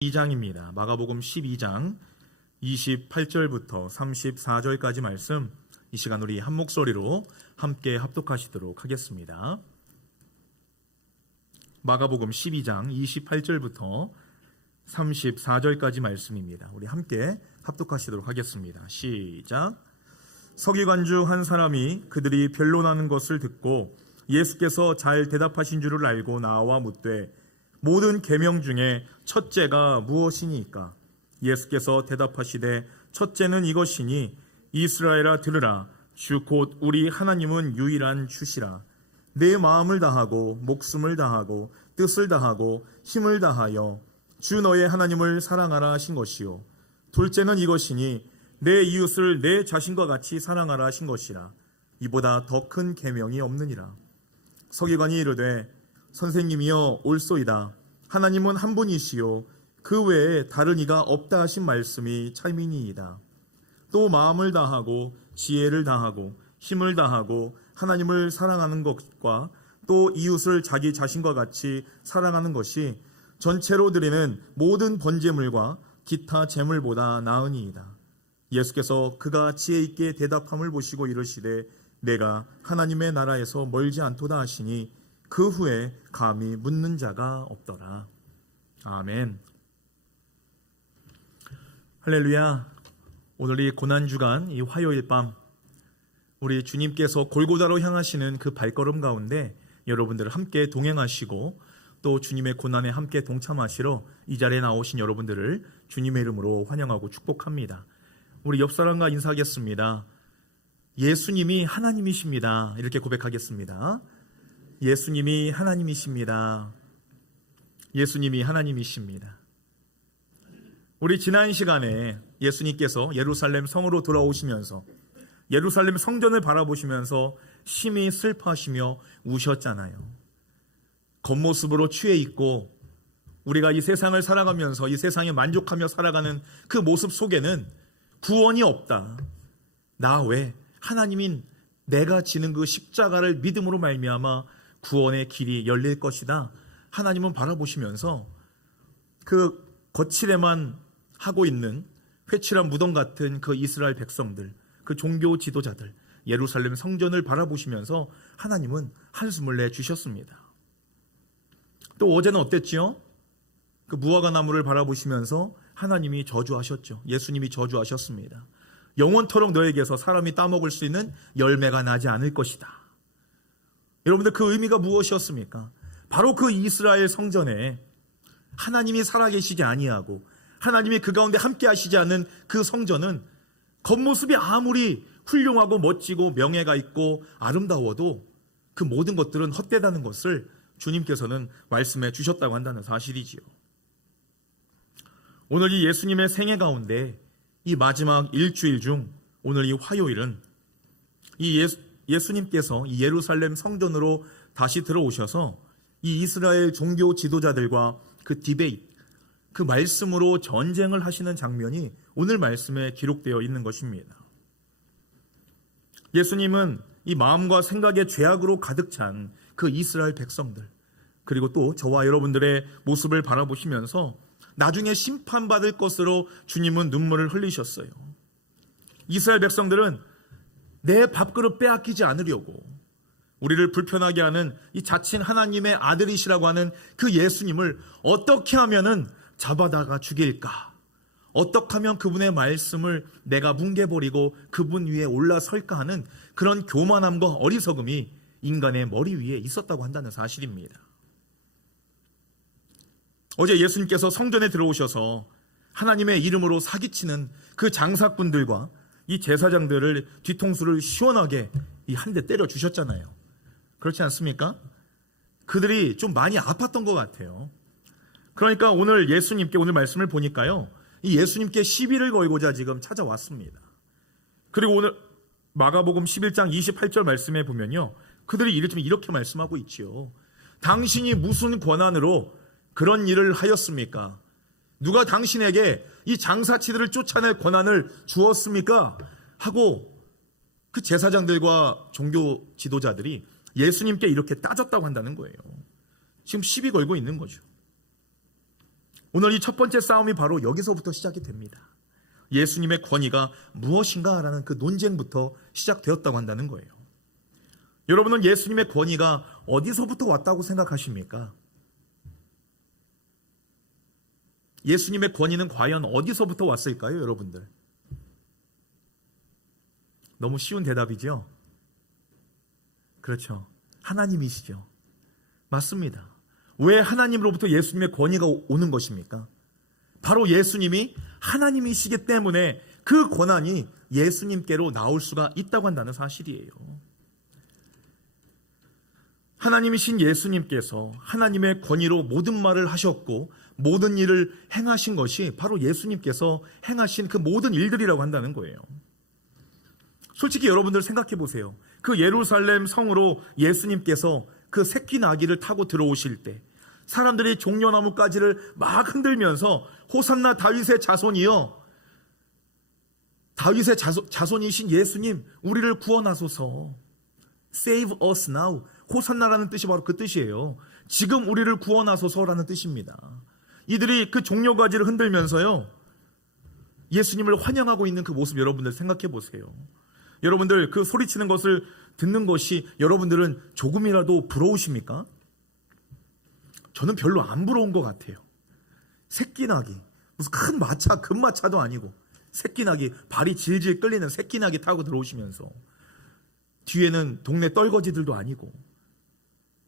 2장입니다. 마가복음 12장 28절부터 34절까지 말씀, 이 시간 우리 한 목소리로 함께 합독하시도록 하겠습니다. 마가복음 12장 28절부터 34절까지 말씀입니다. 우리 함께 합독하시도록 하겠습니다. 시작. 서기관 중 한 사람이 그들이 변론하는 것을 듣고 예수께서 잘 대답하신 줄을 알고 나와 묻되 모든 계명 중에 첫째가 무엇이니까? 예수께서 대답하시되 첫째는 이것이니 이스라엘아 들으라. 주 곧 우리 하나님은 유일한 주시라. 내 마음을 다하고 목숨을 다하고 뜻을 다하고 힘을 다하여 주 너의 하나님을 사랑하라 하신 것이요. 둘째는 이것이니 내 이웃을 내 자신과 같이 사랑하라 하신 것이라. 이보다 더 큰 계명이 없느니라. 서기관이 이르되 선생님이여 옳소이다. 하나님은 한 분이시요 그 외에 다른 이가 없다 하신 말씀이 참이니이다. 또 마음을 다하고 지혜를 다하고 힘을 다하고 하나님을 사랑하는 것과 또 이웃을 자기 자신과 같이 사랑하는 것이 전체로 드리는 모든 번제물과 기타 제물보다 나으니이다. 예수께서 그가 지혜 있게 대답함을 보시고 이르시되 내가 하나님의 나라에서 멀지 않도다 하시니 그 후에 감히 묻는 자가 없더라. 아멘. 할렐루야. 오늘 이 고난주간, 이 화요일 밤, 우리 주님께서 골고다로 향하시는 그 발걸음 가운데 여러분들 함께 동행하시고 또 주님의 고난에 함께 동참하시러 이 자리에 나오신 여러분들을 주님의 이름으로 환영하고 축복합니다. 우리 옆 사람과 인사하겠습니다. 예수님이 하나님이십니다. 이렇게 고백하겠습니다. 예수님이 하나님이십니다. 예수님이 하나님이십니다. 우리 지난 시간에 예수님께서 예루살렘 성으로 돌아오시면서 예루살렘 성전을 바라보시면서 심히 슬퍼하시며 우셨잖아요. 겉모습으로 취해 있고 우리가 이 세상을 살아가면서 이 세상에 만족하며 살아가는 그 모습 속에는 구원이 없다. 나 외 하나님인 내가 지는 그 십자가를 믿음으로 말미암아 구원의 길이 열릴 것이다. 하나님은 바라보시면서 그 거칠에만 하고 있는 회칠한 무덤 같은 그 이스라엘 백성들, 그 종교 지도자들, 예루살렘 성전을 바라보시면서 하나님은 한숨을 내주셨습니다. 또 어제는 어땠지요? 그 무화과 나무를 바라보시면서 하나님이 저주하셨죠. 예수님이 저주하셨습니다. 영원토록 너에게서 사람이 따먹을 수 있는 열매가 나지 않을 것이다. 여러분들 그 의미가 무엇이었습니까? 바로 그 이스라엘 성전에 하나님이 살아계시지 아니하고 하나님이 그 가운데 함께 하시지 않는 그 성전은 겉모습이 아무리 훌륭하고 멋지고 명예가 있고 아름다워도 그 모든 것들은 헛되다는 것을 주님께서는 말씀해 주셨다고 한다는 사실이지요. 오늘 이 예수님의 생애 가운데 이 마지막 일주일 중 오늘 이 화요일은 이 예수님께서 이 예루살렘 성전으로 다시 들어오셔서 이 이스라엘 종교 지도자들과 그 디베이트, 그 말씀으로 전쟁을 하시는 장면이 오늘 말씀에 기록되어 있는 것입니다. 예수님은 이 마음과 생각의 죄악으로 가득 찬 그 이스라엘 백성들, 그리고 또 저와 여러분들의 모습을 바라보시면서 나중에 심판받을 것으로 주님은 눈물을 흘리셨어요. 이스라엘 백성들은 내 밥그릇 빼앗기지 않으려고 우리를 불편하게 하는 이 자칭 하나님의 아들이시라고 하는 그 예수님을 어떻게 하면은 잡아다가 죽일까? 어떻게 하면 그분의 말씀을 내가 뭉개버리고 그분 위에 올라설까 하는 그런 교만함과 어리석음이 인간의 머리 위에 있었다고 한다는 사실입니다. 어제 예수님께서 성전에 들어오셔서 하나님의 이름으로 사기치는 그 장사꾼들과 이 제사장들을 뒤통수를 시원하게 한 대 때려 주셨잖아요. 그렇지 않습니까? 그들이 좀 많이 아팠던 것 같아요. 그러니까 오늘 예수님께 오늘 말씀을 보니까요, 이 예수님께 시비를 걸고자 지금 찾아왔습니다. 그리고 오늘 마가복음 11장 28절 말씀에 보면요, 그들이 이렇게 말씀하고 있지요. 당신이 무슨 권한으로 그런 일을 하였습니까? 누가 당신에게 이 장사치들을 쫓아낼 권한을 주었습니까? 하고 그 제사장들과 종교 지도자들이 예수님께 이렇게 따졌다고 한다는 거예요. 지금 시비 걸고 있는 거죠. 오늘 이 첫 번째 싸움이 바로 여기서부터 시작이 됩니다. 예수님의 권위가 무엇인가라는 그 논쟁부터 시작되었다고 한다는 거예요. 여러분은 예수님의 권위가 어디서부터 왔다고 생각하십니까? 예수님의 권위는 과연 어디서부터 왔을까요, 여러분들? 너무 쉬운 대답이죠? 그렇죠. 하나님이시죠. 맞습니다. 왜 하나님으로부터 예수님의 권위가 오는 것입니까? 바로 예수님이 하나님이시기 때문에 그 권한이 예수님께로 나올 수가 있다고 한다는 사실이에요. 하나님이신 예수님께서 하나님의 권위로 모든 말을 하셨고 모든 일을 행하신 것이 바로 예수님께서 행하신 그 모든 일들이라고 한다는 거예요. 솔직히 여러분들 생각해 보세요. 그 예루살렘 성으로 예수님께서 그 새끼 나귀를 타고 들어오실 때 사람들이 종려나무 가지를 막 흔들면서 호산나 다윗의 자손이여, 다윗의 자손이신 예수님 우리를 구원하소서, Save us now, 호산나라는 뜻이 바로 그 뜻이에요. 지금 우리를 구원하소서라는 뜻입니다. 이들이 그 종려가지를 흔들면서요 예수님을 환영하고 있는 그 모습 여러분들 생각해 보세요. 여러분들 그 소리치는 것을 듣는 것이 여러분들은 조금이라도 부러우십니까? 저는 별로 안 부러운 것 같아요. 새끼나귀, 무슨 큰 마차, 금마차도 아니고 새끼나귀, 발이 질질 끌리는 새끼나귀 타고 들어오시면서 뒤에는 동네 떨거지들도 아니고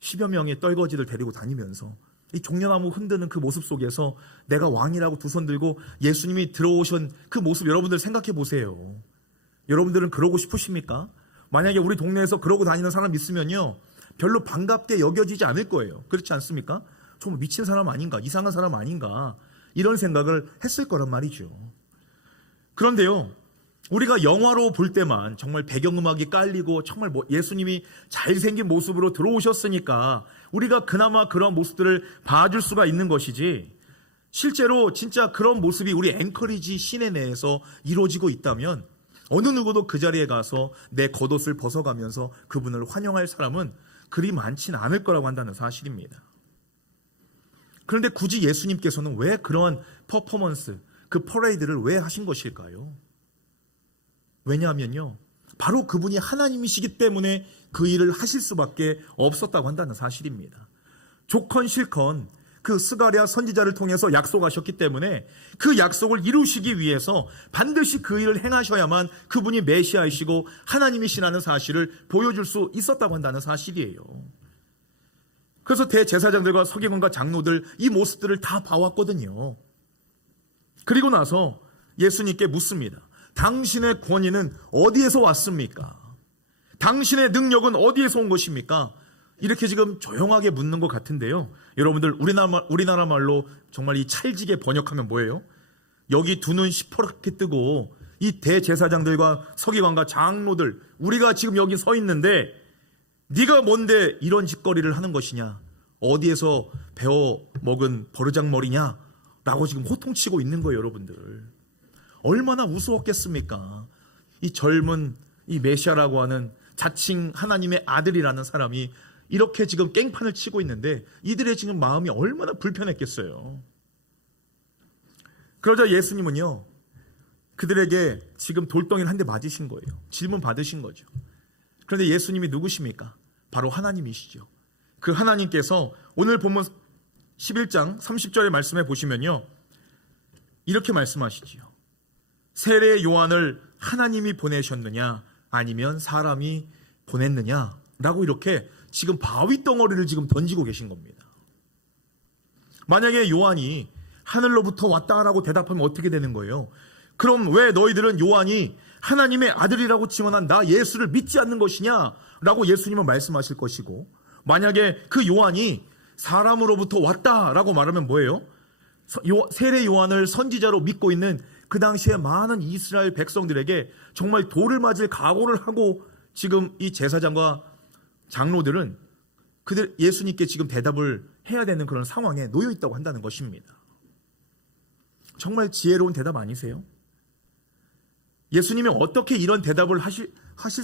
10여 명의 떨거지들 데리고 다니면서 이 종려나무 흔드는 그 모습 속에서 내가 왕이라고 두 손 들고 예수님이 들어오신 그 모습 여러분들 생각해 보세요. 여러분들은 그러고 싶으십니까? 만약에 우리 동네에서 그러고 다니는 사람 있으면요 별로 반갑게 여겨지지 않을 거예요. 그렇지 않습니까? 정말 미친 사람 아닌가, 이상한 사람 아닌가, 이런 생각을 했을 거란 말이죠. 그런데요 우리가 영화로 볼 때만 정말 배경음악이 깔리고 정말 예수님이 잘생긴 모습으로 들어오셨으니까 우리가 그나마 그런 모습들을 봐줄 수가 있는 것이지, 실제로 진짜 그런 모습이 우리 앵커리지 시내 내에서 이루어지고 있다면 어느 누구도 그 자리에 가서 내 겉옷을 벗어가면서 그분을 환영할 사람은 그리 많지는 않을 거라고 한다는 사실입니다. 그런데 굳이 예수님께서는 왜 그러한 퍼포먼스, 그 퍼레이드를 왜 하신 것일까요? 왜냐하면요 바로 그분이 하나님이시기 때문에 그 일을 하실 수밖에 없었다고 한다는 사실입니다. 좋건 싫건 그 스가랴 선지자를 통해서 약속하셨기 때문에 그 약속을 이루시기 위해서 반드시 그 일을 행하셔야만 그분이 메시아이시고 하나님이시라는 사실을 보여줄 수 있었다고 한다는 사실이에요. 그래서 대제사장들과 서기관과 장로들 이 모습들을 다 봐왔거든요. 그리고 나서 예수님께 묻습니다. 당신의 권위는 어디에서 왔습니까? 당신의 능력은 어디에서 온 것입니까? 이렇게 지금 조용하게 묻는 것 같은데요. 여러분들 우리나라 말로 정말 이 찰지게 번역하면 뭐예요? 여기 두 눈 시퍼렇게 뜨고 이 대제사장들과 서기관과 장로들, 우리가 지금 여기 서 있는데 네가 뭔데 이런 짓거리를 하는 것이냐? 어디에서 배워 먹은 버르장머리냐? 라고 지금 호통치고 있는 거예요, 여러분들. 얼마나 우스웠겠습니까? 이 젊은 이 메시아라고 하는 자칭 하나님의 아들이라는 사람이 이렇게 지금 깽판을 치고 있는데 이들의 지금 마음이 얼마나 불편했겠어요. 그러자 예수님은요 그들에게 지금 돌덩이를 한 대 맞으신 거예요. 질문 받으신 거죠. 그런데 예수님이 누구십니까? 바로 하나님이시죠. 그 하나님께서 오늘 본문 11장 30절의 말씀에 보시면요 이렇게 말씀하시지요. 세례 요한을 하나님이 보내셨느냐 아니면 사람이 보냈느냐 라고 이렇게 지금 바위 덩어리를 지금 던지고 계신 겁니다. 만약에 요한이 하늘로부터 왔다라고 대답하면 어떻게 되는 거예요? 그럼 왜 너희들은 요한이 하나님의 아들이라고 증언한 나 예수를 믿지 않는 것이냐 라고 예수님은 말씀하실 것이고, 만약에 그 요한이 사람으로부터 왔다라고 말하면 뭐예요? 세례 요한을 선지자로 믿고 있는 그 당시에 많은 이스라엘 백성들에게 정말 돌을 맞을 각오를 하고 지금 이 제사장과 장로들은 그들 예수님께 지금 대답을 해야 되는 그런 상황에 놓여 있다고 한다는 것입니다. 정말 지혜로운 대답 아니세요? 예수님이 어떻게 이런 대답을 하실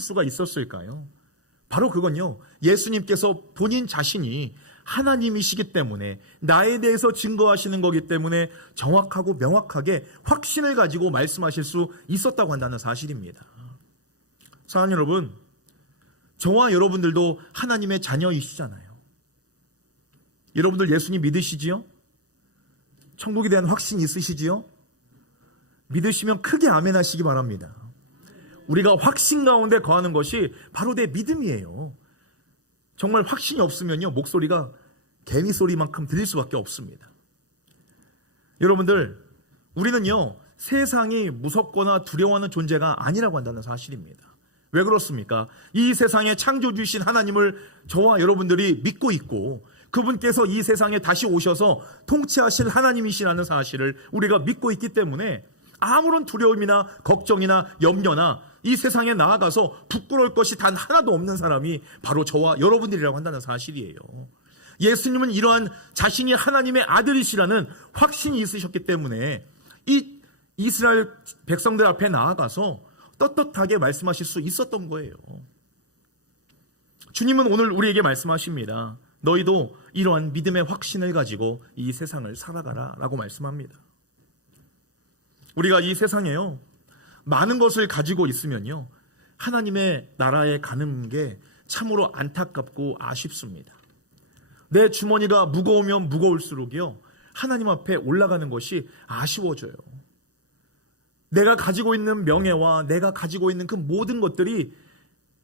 수가 있었을까요? 바로 그건요 예수님께서 본인 자신이 하나님이시기 때문에, 나에 대해서 증거하시는 거기 때문에 정확하고 명확하게 확신을 가지고 말씀하실 수 있었다고 한다는 사실입니다. 사랑하는 여러분, 저와 여러분들도 하나님의 자녀이시잖아요. 여러분들 예수님 믿으시지요? 천국에 대한 확신 있으시지요? 믿으시면 크게 아멘 하시기 바랍니다. 우리가 확신 가운데 거하는 것이 바로 내 믿음이에요. 정말 확신이 없으면요, 목소리가 개미 소리만큼 들릴 수밖에 없습니다. 여러분들, 우리는요, 세상이 무섭거나 두려워하는 존재가 아니라고 한다는 사실입니다. 왜 그렇습니까? 이 세상의 창조주이신 하나님을 저와 여러분들이 믿고 있고, 그분께서 이 세상에 다시 오셔서 통치하실 하나님이시라는 사실을 우리가 믿고 있기 때문에 아무런 두려움이나 걱정이나 염려나 이 세상에 나아가서 부끄러울 것이 단 하나도 없는 사람이 바로 저와 여러분들이라고 한다는 사실이에요. 예수님은 이러한 자신이 하나님의 아들이시라는 확신이 있으셨기 때문에 이 이스라엘 백성들 앞에 나아가서 떳떳하게 말씀하실 수 있었던 거예요. 주님은 오늘 우리에게 말씀하십니다. 너희도 이러한 믿음의 확신을 가지고 이 세상을 살아가라 라고 말씀합니다. 우리가 이 세상에요, 많은 것을 가지고 있으면요, 하나님의 나라에 가는 게 참으로 안타깝고 아쉽습니다. 내 주머니가 무거우면 무거울수록요, 하나님 앞에 올라가는 것이 아쉬워져요. 내가 가지고 있는 명예와 내가 가지고 있는 그 모든 것들이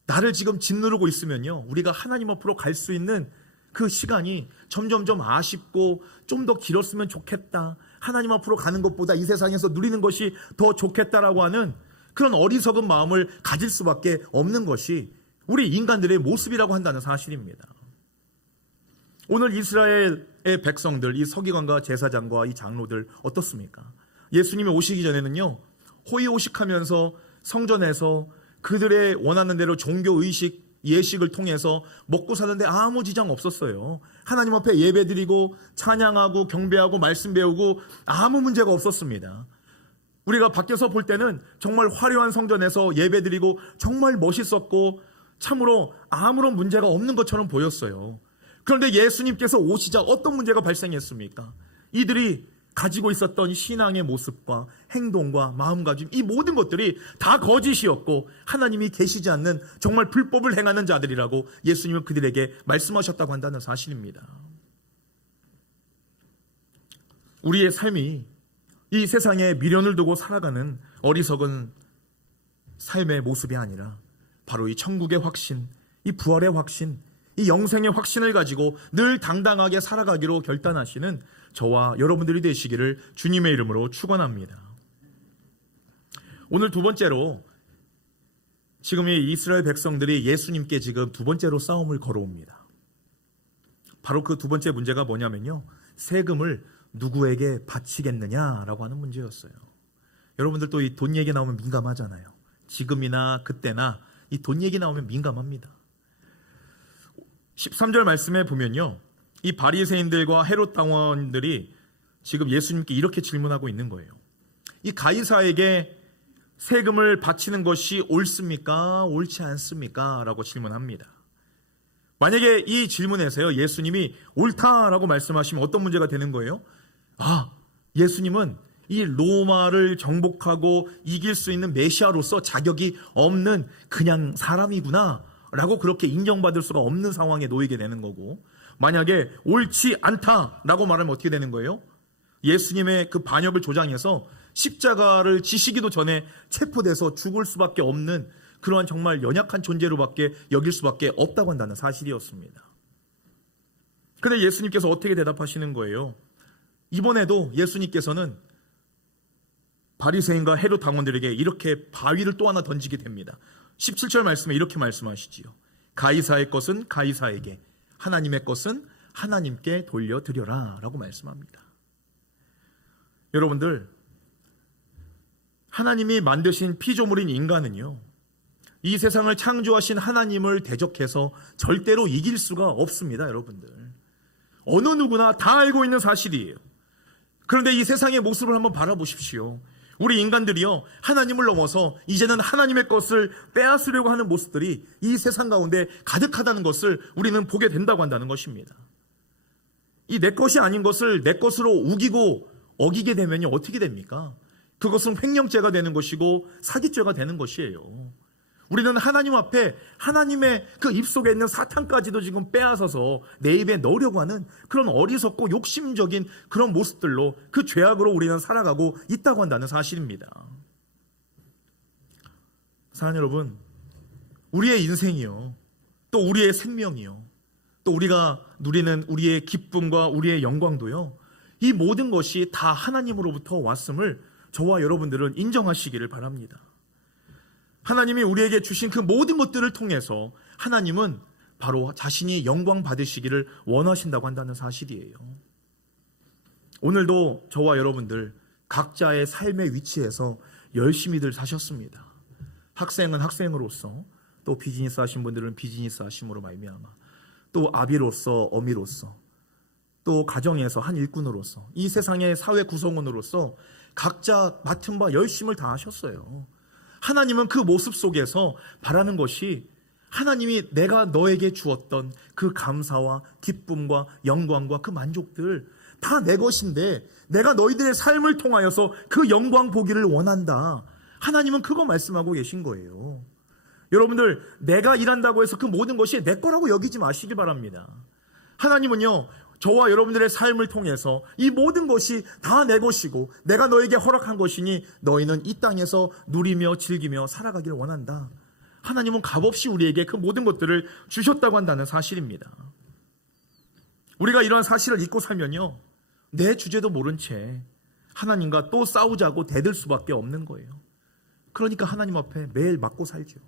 나를 지금 짓누르고 있으면요, 우리가 하나님 앞으로 갈 수 있는 그 시간이 점점점 아쉽고 좀 더 길었으면 좋겠다, 하나님 앞으로 가는 것보다 이 세상에서 누리는 것이 더 좋겠다라고 하는 그런 어리석은 마음을 가질 수밖에 없는 것이 우리 인간들의 모습이라고 한다는 사실입니다. 오늘 이스라엘의 백성들, 이 서기관과 제사장과 이 장로들 어떻습니까? 예수님이 오시기 전에는요, 호의호식하면서 성전에서 그들의 원하는 대로 종교의식, 예식을 통해서 먹고 사는데 아무 지장 없었어요. 하나님 앞에 예배드리고 찬양하고 경배하고 말씀 배우고 아무 문제가 없었습니다. 우리가 밖에서 볼 때는 정말 화려한 성전에서 예배드리고 정말 멋있었고 참으로 아무런 문제가 없는 것처럼 보였어요. 그런데 예수님께서 오시자 어떤 문제가 발생했습니까? 이들이 가지고 있었던 신앙의 모습과 행동과 마음가짐, 이 모든 것들이 다 거짓이었고 하나님이 계시지 않는 정말 불법을 행하는 자들이라고 예수님은 그들에게 말씀하셨다고 한다는 사실입니다. 우리의 삶이 이 세상에 미련을 두고 살아가는 어리석은 삶의 모습이 아니라 바로 이 천국의 확신, 이 부활의 확신, 이 영생의 확신을 가지고 늘 당당하게 살아가기로 결단하시는 저와 여러분들이 되시기를 주님의 이름으로 축원합니다. 오늘 두 번째로, 지금 이 이스라엘 백성들이 예수님께 지금 두 번째로 싸움을 걸어옵니다. 바로 그 두 번째 문제가 뭐냐면요, 세금을 누구에게 바치겠느냐라고 하는 문제였어요. 여러분들도 이 돈 얘기 나오면 민감하잖아요. 지금이나 그때나 이 돈 얘기 나오면 민감합니다. 13절 말씀에 보면요, 이 바리새인들과 헤롯 당원들이 지금 예수님께 이렇게 질문하고 있는 거예요. 이 가이사에게 세금을 바치는 것이 옳습니까? 옳지 않습니까? 라고 질문합니다. 만약에 이 질문에서요, 예수님이 옳다라고 말씀하시면 어떤 문제가 되는 거예요? 예수님은 이 로마를 정복하고 이길 수 있는 메시아로서 자격이 없는 그냥 사람이구나 라고 그렇게 인정받을 수가 없는 상황에 놓이게 되는 거고, 만약에 옳지 않다라고 말하면 어떻게 되는 거예요? 예수님의 그 반역을 조장해서 십자가를 지시기도 전에 체포돼서 죽을 수밖에 없는 그러한 정말 연약한 존재로밖에 여길 수밖에 없다고 한다는 사실이었습니다. 그런데 예수님께서 어떻게 대답하시는 거예요? 이번에도 예수님께서는 바리새인과 헤롯 당원들에게 이렇게 바위를 또 하나 던지게 됩니다. 17절 말씀에 이렇게 말씀하시지요. 가이사의 것은 가이사에게, 하나님의 것은 하나님께 돌려드려라 라고 말씀합니다. 여러분들, 하나님이 만드신 피조물인 인간은요, 이 세상을 창조하신 하나님을 대적해서 절대로 이길 수가 없습니다. 여러분들, 어느 누구나 다 알고 있는 사실이에요. 그런데 이 세상의 모습을 한번 바라보십시오. 우리 인간들이요, 하나님을 넘어서 이제는 하나님의 것을 빼앗으려고 하는 모습들이 이 세상 가운데 가득하다는 것을 우리는 보게 된다고 한다는 것입니다. 이 내 것이 아닌 것을 내 것으로 우기고 어기게 되면 어떻게 됩니까? 그것은 횡령죄가 되는 것이고 사기죄가 되는 것이에요. 우리는 하나님 앞에 하나님의 그 입속에 있는 사탄까지도 지금 빼앗아서 내 입에 넣으려고 하는 그런 어리석고 욕심적인 그런 모습들로 그 죄악으로 우리는 살아가고 있다고 한다는 사실입니다. 사랑하는 여러분, 우리의 인생이요, 또 우리의 생명이요, 또 우리가 누리는 우리의 기쁨과 우리의 영광도요, 이 모든 것이 다 하나님으로부터 왔음을 저와 여러분들은 인정하시기를 바랍니다. 하나님이 우리에게 주신 그 모든 것들을 통해서 하나님은 바로 자신이 영광 받으시기를 원하신다고 한다는 사실이에요. 오늘도 저와 여러분들 각자의 삶의 위치에서 열심히들 사셨습니다. 학생은 학생으로서, 또 비즈니스 하신 분들은 비즈니스 하심으로 말미암아, 또 아비로서, 어미로서, 또 가정에서 한 일꾼으로서, 이 세상의 사회 구성원으로서 각자 맡은 바 열심을 다하셨어요. 하나님은 그 모습 속에서 바라는 것이 하나님이 내가 너에게 주었던 그 감사와 기쁨과 영광과 그 만족들 다 내 것인데 내가 너희들의 삶을 통하여서 그 영광 보기를 원한다. 하나님은 그거 말씀하고 계신 거예요. 여러분들, 내가 일한다고 해서 그 모든 것이 내 거라고 여기지 마시기 바랍니다. 하나님은요, 저와 여러분들의 삶을 통해서 이 모든 것이 다 내 것이고 내가 너에게 허락한 것이니 너희는 이 땅에서 누리며 즐기며 살아가길 원한다. 하나님은 값없이 우리에게 그 모든 것들을 주셨다고 한다는 사실입니다. 우리가 이러한 사실을 잊고 살면요, 내 주제도 모른 채 하나님과 또 싸우자고 대들 수밖에 없는 거예요. 그러니까 하나님 앞에 매일 맞고 살죠.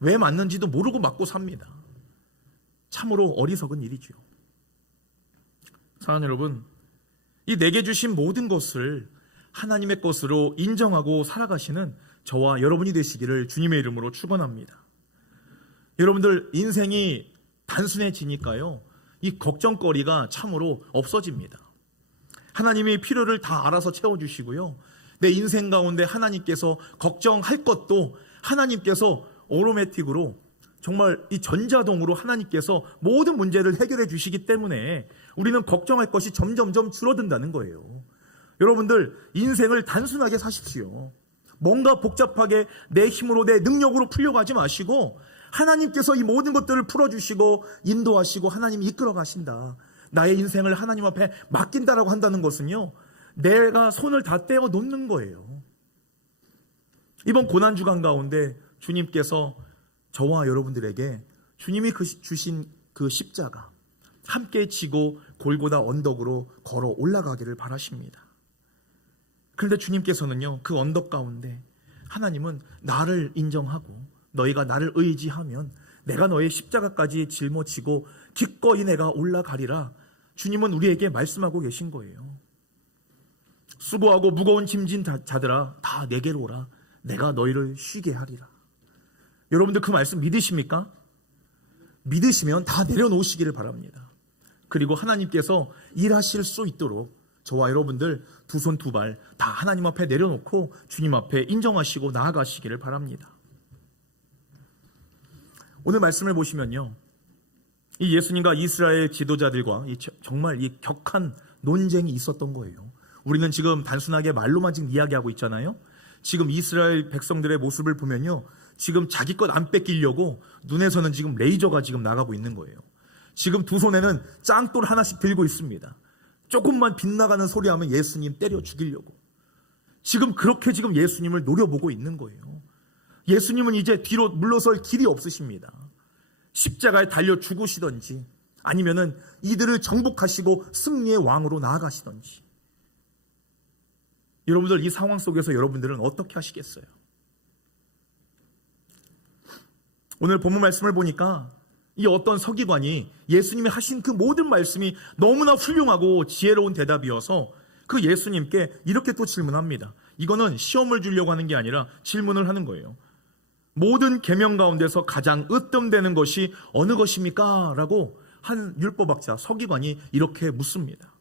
왜 맞는지도 모르고 맞고 삽니다. 참으로 어리석은 일이죠. 사랑하는 여러분, 이 내게 주신 모든 것을 하나님의 것으로 인정하고 살아가시는 저와 여러분이 되시기를 주님의 이름으로 축원합니다. 여러분들, 인생이 단순해지니까요, 이 걱정거리가 참으로 없어집니다. 하나님이 필요를 다 알아서 채워주시고요, 내 인생 가운데 하나님께서 걱정할 것도 하나님께서 오토매틱으로 정말 이 전자동으로 하나님께서 모든 문제를 해결해 주시기 때문에 우리는 걱정할 것이 점점점 줄어든다는 거예요. 여러분들, 인생을 단순하게 사십시오. 뭔가 복잡하게 내 힘으로 내 능력으로 풀려고 하지 마시고 하나님께서 이 모든 것들을 풀어주시고 인도하시고 하나님이 이끌어 가신다. 나의 인생을 하나님 앞에 맡긴다라고 한다는 것은요, 내가 손을 다 떼어 놓는 거예요. 이번 고난주간 가운데 주님께서 저와 여러분들에게 주님이 주신 그 십자가 함께 지고 골고다 언덕으로 걸어 올라가기를 바라십니다. 그런데 주님께서는요, 그 언덕 가운데 하나님은 나를 인정하고 너희가 나를 의지하면 내가 너의 십자가까지 짊어지고 기꺼이 내가 올라가리라. 주님은 우리에게 말씀하고 계신 거예요. 수고하고 무거운 짐진 자들아 다 내게로 오라. 내가 너희를 쉬게 하리라. 여러분들 그 말씀 믿으십니까? 믿으시면 다 내려놓으시기를 바랍니다. 그리고 하나님께서 일하실 수 있도록 저와 여러분들 두 손 두 발 다 하나님 앞에 내려놓고 주님 앞에 인정하시고 나아가시기를 바랍니다. 오늘 말씀을 보시면요, 이 예수님과 이스라엘 지도자들과 정말 이 격한 논쟁이 있었던 거예요. 우리는 지금 단순하게 말로만 지금 이야기하고 있잖아요. 지금 이스라엘 백성들의 모습을 보면요, 지금 자기 것 안 뺏기려고 눈에서는 지금 레이저가 지금 나가고 있는 거예요. 지금 두 손에는 짱돌 하나씩 들고 있습니다. 조금만 빗나가는 소리 하면 예수님 때려 죽이려고. 지금 그렇게 지금 예수님을 노려보고 있는 거예요. 예수님은 이제 뒤로 물러설 길이 없으십니다. 십자가에 달려 죽으시던지 아니면은 이들을 정복하시고 승리의 왕으로 나아가시던지. 여러분들, 이 상황 속에서 여러분들은 어떻게 하시겠어요? 오늘 본문 말씀을 보니까 이 어떤 서기관이 예수님이 하신 그 모든 말씀이 너무나 훌륭하고 지혜로운 대답이어서 그 예수님께 이렇게 또 질문합니다. 이거는 시험을 주려고 하는 게 아니라 질문을 하는 거예요. 모든 계명 가운데서 가장 으뜸되는 것이 어느 것입니까? 라고 한 율법학자 서기관이 이렇게 묻습니다.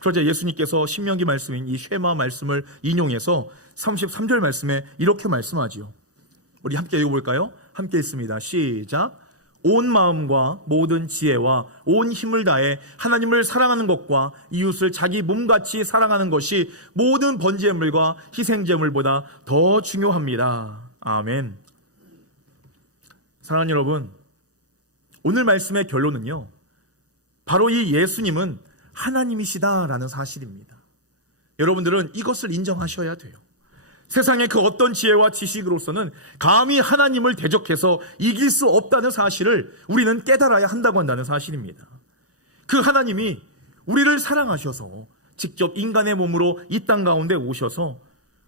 그러자 예수님께서 신명기 말씀인 이 쉐마 말씀을 인용해서 33절 말씀에 이렇게 말씀하지요. 우리 함께 읽어볼까요? 함께 읽습니다. 시작. 온 마음과 모든 지혜와 온 힘을 다해 하나님을 사랑하는 것과 이웃을 자기 몸같이 사랑하는 것이 모든 번제물과 희생제물보다 더 중요합니다. 아멘. 사랑하는 여러분, 오늘 말씀의 결론은요, 바로 이 예수님은 하나님이시다라는 사실입니다. 여러분들은 이것을 인정하셔야 돼요. 세상의 그 어떤 지혜와 지식으로서는 감히 하나님을 대적해서 이길 수 없다는 사실을 우리는 깨달아야 한다고 한다는 사실입니다. 그 하나님이 우리를 사랑하셔서 직접 인간의 몸으로 이 땅 가운데 오셔서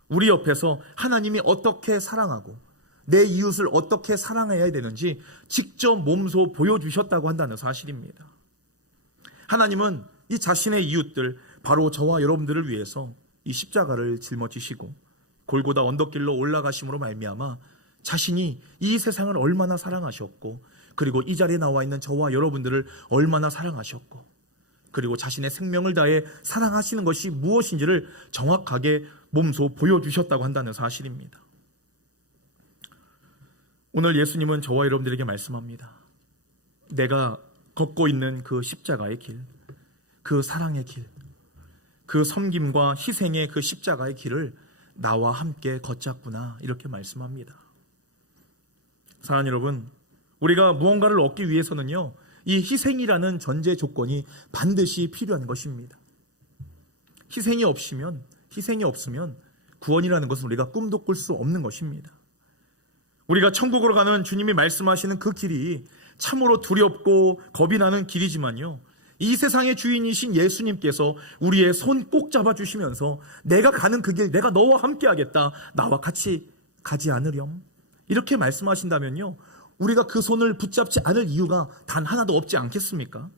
우리 옆에서 하나님이 어떻게 사랑하고 내 이웃을 어떻게 사랑해야 되는지 직접 몸소 보여주셨다고 한다는 사실입니다. 하나님은 이 자신의 이웃들, 바로 저와 여러분들을 위해서 이 십자가를 짊어지시고 골고다 언덕길로 올라가심으로 말미암아 자신이 이 세상을 얼마나 사랑하셨고, 그리고 이 자리에 나와 있는 저와 여러분들을 얼마나 사랑하셨고, 그리고 자신의 생명을 다해 사랑하시는 것이 무엇인지를 정확하게 몸소 보여주셨다고 한다는 사실입니다. 오늘 예수님은 저와 여러분들에게 말씀합니다. 내가 걷고 있는 그 십자가의 길, 그 사랑의 길, 그 섬김과 희생의 그 십자가의 길을 나와 함께 걷자꾸나, 이렇게 말씀합니다. 사랑하는 여러분, 우리가 무언가를 얻기 위해서는요, 이 희생이라는 전제 조건이 반드시 필요한 것입니다. 희생이 없으면 구원이라는 것은 우리가 꿈도 꿀 수 없는 것입니다. 우리가 천국으로 가는 주님이 말씀하시는 그 길이 참으로 두렵고 겁이 나는 길이지만요, 이 세상의 주인이신 예수님께서 우리의 손 꼭 잡아주시면서 내가 가는 그 길, 내가 너와 함께 하겠다, 나와 같이 가지 않으렴, 이렇게 말씀하신다면요, 우리가 그 손을 붙잡지 않을 이유가 단 하나도 없지 않겠습니까?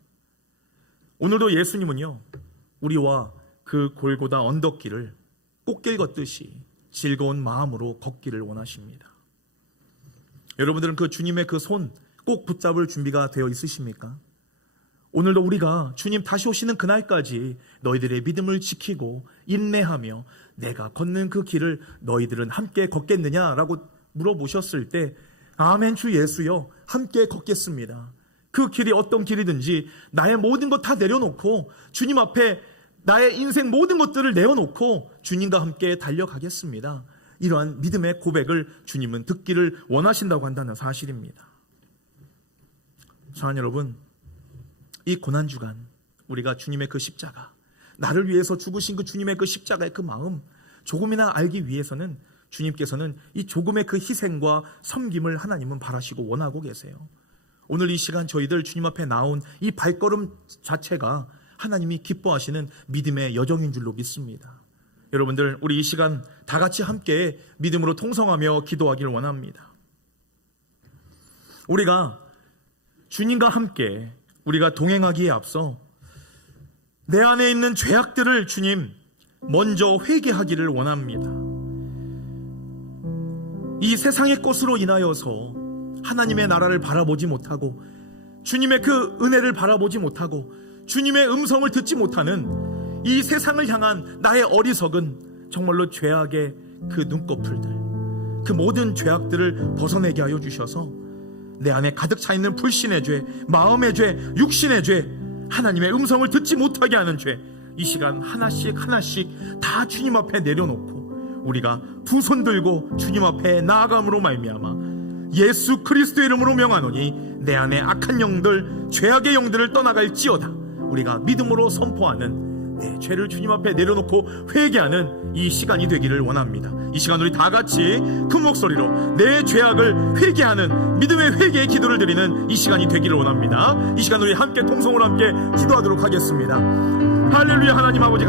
오늘도 예수님은요, 우리와 그 골고다 언덕길을 꽃길 걷듯이 즐거운 마음으로 걷기를 원하십니다. 여러분들은 그 주님의 그 손 꼭 붙잡을 준비가 되어 있으십니까? 오늘도 우리가 주님 다시 오시는 그날까지 너희들의 믿음을 지키고 인내하며 내가 걷는 그 길을 너희들은 함께 걷겠느냐라고 물어보셨을 때, 아멘 주 예수여, 함께 걷겠습니다. 그 길이 어떤 길이든지 나의 모든 것 다 내려놓고 주님 앞에 나의 인생 모든 것들을 내어놓고 주님과 함께 달려가겠습니다. 이러한 믿음의 고백을 주님은 듣기를 원하신다고 한다는 사실입니다. 사랑하는 여러분, 이 고난주간 우리가 주님의 그 십자가, 나를 위해서 죽으신 그 주님의 그 십자가의 그 마음 조금이나 알기 위해서는 주님께서는 이 조금의 그 희생과 섬김을 하나님은 바라시고 원하고 계세요. 오늘 이 시간 저희들 주님 앞에 나온 이 발걸음 자체가 하나님이 기뻐하시는 믿음의 여정인 줄로 믿습니다. 여러분들, 우리 이 시간 다 같이 함께 믿음으로 통성하며 기도하기를 원합니다. 우리가 주님과 함께 우리가 동행하기에 앞서 내 안에 있는 죄악들을 주님 먼저 회개하기를 원합니다. 이 세상의 것으로 인하여서 하나님의 나라를 바라보지 못하고 주님의 그 은혜를 바라보지 못하고 주님의 음성을 듣지 못하는 이 세상을 향한 나의 어리석은 정말로 죄악의 그 눈꺼풀들, 그 모든 죄악들을 벗어내게 하여 주셔서 내 안에 가득 차 있는 불신의 죄, 마음의 죄, 육신의 죄, 하나님의 음성을 듣지 못하게 하는 죄, 이 시간 하나씩 다 주님 앞에 내려놓고 우리가 두 손 들고 주님 앞에 나아감으로 말미암아 예수 그리스도의 이름으로 명하노니 내 안에 악한 영들, 죄악의 영들을 떠나갈지어다, 우리가 믿음으로 선포하는 내 죄를 주님 앞에 내려놓고 회개하는 이 시간이 되기를 원합니다. 이 시간 우리 다 같이 큰 목소리로 내 죄악을 회개하는 믿음의 회개의 기도를 드리는 이 시간이 되기를 원합니다. 이 시간 우리 함께 통성으로 함께 기도하도록 하겠습니다. 할렐루야. 하나님 아버지